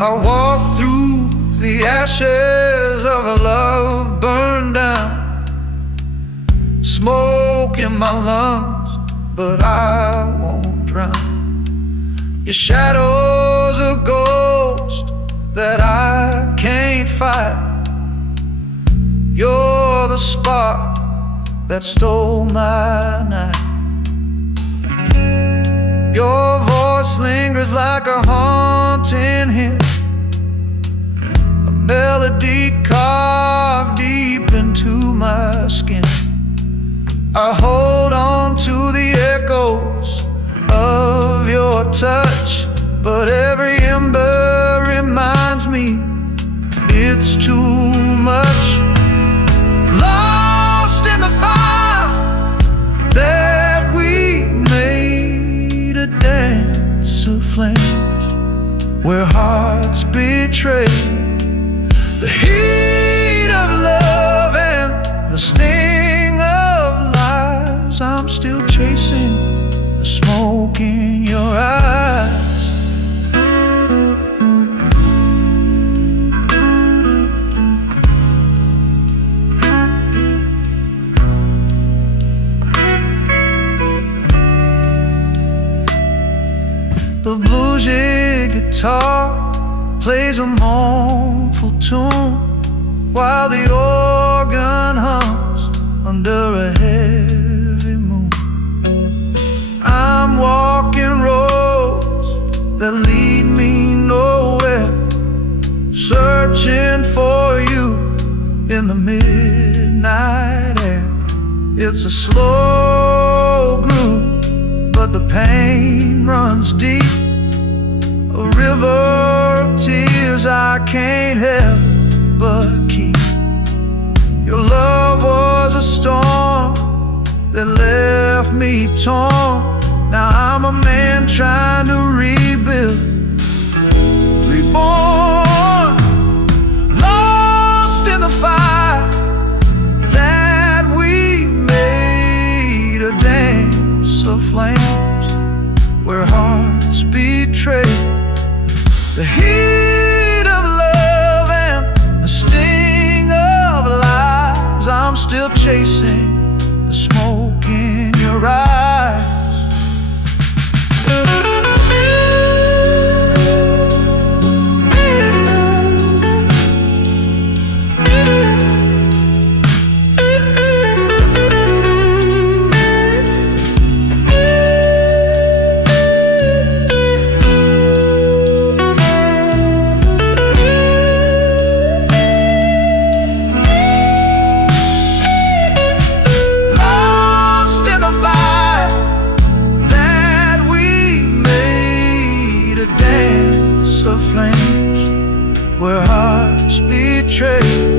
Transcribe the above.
I walk through the ashes of a love burned down, smoke in my lungs, but I won't drown. Your shadow's a ghost that I can't fight. You're the spark that stole my night. Your voice lingers like a haunting hymn, a melody carved deep into my skin. I hold on to the echoes of your touch, but every ember reminds me it's too much. Lost in the fire that we made, a dance of flames where hearts betray. The heat of love and the sting of lies, I'm still chasing the smoke in your eyes. The bluesy guitar plays a mournful tune while the organ hums under a heavy moon. I'm walking roads that lead me nowhere, searching for you in the midnight air. It's a slow groove, but the pain runs deep, a river of tears I can't help but keep. Your love was a storm that left me torn. Now I'm a man trying to rebuild, reborn, lost in the fire that we made, a dance of flames where hearts betray. The heat of love and the sting of lies, I'm still chasing the smoke in your eyes. Of flames where hearts betray.